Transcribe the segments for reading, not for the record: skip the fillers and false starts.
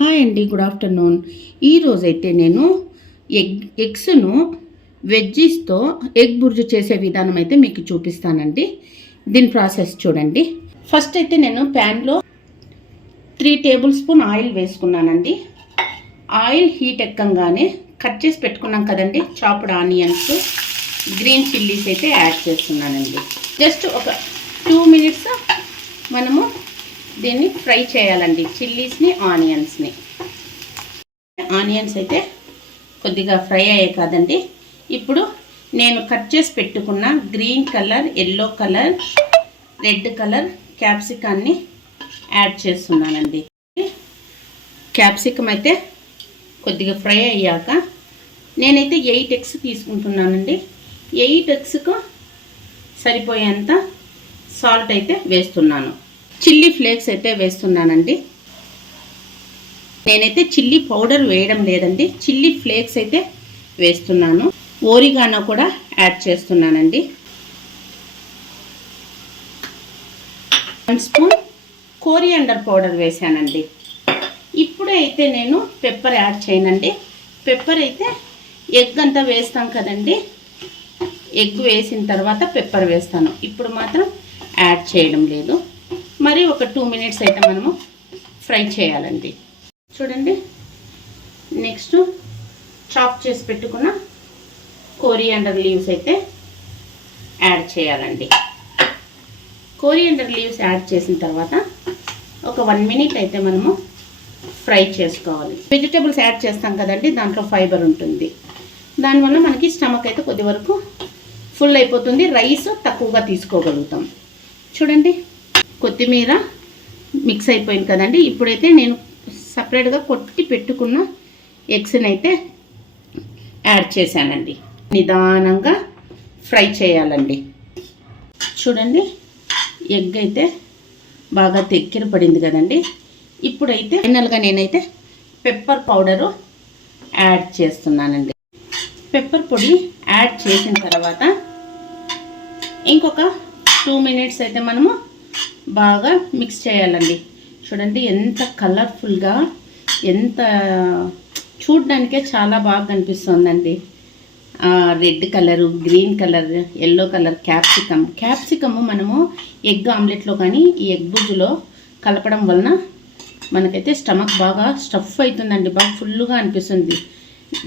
Hi అండి, good afternoon. ఈరోజైతే నేను ఎగ్స్ను వెజ్జీస్తో ఎగ్ బుర్జు చేసే విధానం అయితే మీకు చూపిస్తానండి. దీని ప్రాసెస్ చూడండి. ఫస్ట్ అయితే నేను ప్యాన్లో 3 టేబుల్ స్పూన్ ఆయిల్ వేసుకున్నానండి. ఆయిల్ హీట్ ఎక్కగానే కట్ చేసి పెట్టుకున్నాం కదండి చాప్డ్ ఆనియన్స్, గ్రీన్ చిల్లీస్ అయితే యాడ్ చేస్తున్నానండి. జస్ట్ ఒక 2 మినిట్స్ మనము దీన్ని ఫ్రై చేయాలండి, చిల్లీస్ని ఆనియన్స్ని. ఆనియన్స్ అయితే కొద్దిగా ఫ్రై అయ్యాయి కాదండి. ఇప్పుడు నేను కట్ చేసి పెట్టుకున్న green colour, yellow colour, red colour క్యాప్సికాన్ని యాడ్ చేస్తున్నానండి. క్యాప్సికమ్ అయితే కొద్దిగా ఫ్రై అయ్యాక నేనైతే 8 ఎగ్స్ తీసుకుంటున్నానండి. 8 ఎగ్స్కు సరిపోయేంత సాల్ట్ అయితే వేస్తున్నాను. చిల్లీ ఫ్లేక్స్ అయితే వేస్తున్నానండి. నేనైతే చిల్లీ పౌడర్ వేయడం లేదండి, చిల్లీ ఫ్లేక్స్ అయితే వేస్తున్నాను. ఓరిగానో కూడా యాడ్ చేస్తున్నానండి. 1 స్పూన్ కోరియాండర్ పౌడర్ వేసానండి. ఇప్పుడైతే నేను పెప్పర్ యాడ్ చేయనండి. పెప్పర్ అయితే ఎగ్ అంతా వేస్తాం కదండి, ఎగ్ వేసిన తర్వాత పెప్పర్ వేస్తాను. ఇప్పుడు మాత్రం యాడ్ చేయడం లేదు. మరి ఒక 2 మినిట్స్ అయితే మనము ఫ్రై చేయాలండి. చూడండి, నెక్స్ట్ చాప్ చేసి పెట్టుకున్న కోరియాండర్ లీవ్స్ అయితే యాడ్ చేయాలండి. కోరియాండర్ లీవ్స్ యాడ్ చేసిన తర్వాత ఒక 1 మినిట్ అయితే మనము ఫ్రై చేసుకోవాలి. వెజిటేబుల్స్ యాడ్ చేస్తాం కదండి, దాంట్లో ఫైబర్ ఉంటుంది. దానివల్ల మనకి స్టమక్ అయితే కొద్ది వరకు ఫుల్ అయిపోతుంది, రైస్ తక్కువగా తీసుకోగలుగుతాం. చూడండి, కొత్తిమీర మిక్స్ అయిపోయింది కదండి. ఇప్పుడైతే నేను సపరేట్గా కొట్టి పెట్టుకున్న ఎగ్స్ని అయితే యాడ్ చేశానండి. నిదానంగా ఫ్రై చేయాలండి. చూడండి, ఎగ్ అయితే బాగా దగ్గర పడింది కదండి. ఇప్పుడైతే ఫైనల్గా నేనైతే పెప్పర్ పౌడరు యాడ్ చేస్తున్నానండి. పెప్పర్ పొడి యాడ్ చేసిన తర్వాత ఇంకొక 2 మినిట్స్ అయితే మనము బాగా మిక్స్ చేయాలండి. చూడండి, ఎంత కలర్ఫుల్గా, ఎంత చూడడానికే చాలా బాగా కనిపిస్తుందండి. Red colour, green colour, yellow colour capsicum మనము ఎగ్ ఆమ్లెట్లో కానీ ఈ ఎగ్ బుజ్జులో కలపడం వలన మనకైతే స్టమక్ బాగా స్టఫ్ అవుతుందండి, బాగా ఫుల్గా అనిపిస్తుంది.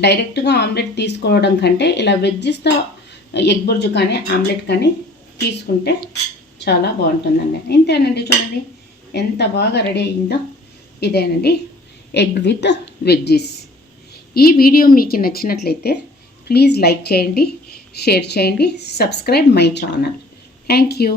డైరెక్ట్గా ఆమ్లెట్ తీసుకోవడం కంటే ఇలా వెజ్జెస్తో ఎగ్ బుర్జు కానీ ఆమ్లెట్ కానీ తీసుకుంటే చాలా బాగుంటుందండి. ఇంతేనండి, చూడండి ఎంత బాగా రెడీ అయిందో. ఇదేనండి ఎగ్ విత్ వెజ్జీస్. ఈ వీడియో మీకు నచ్చినట్లయితే ప్లీజ్ లైక్ చేయండి, షేర్ చేయండి, subscribe my channel. Thank you.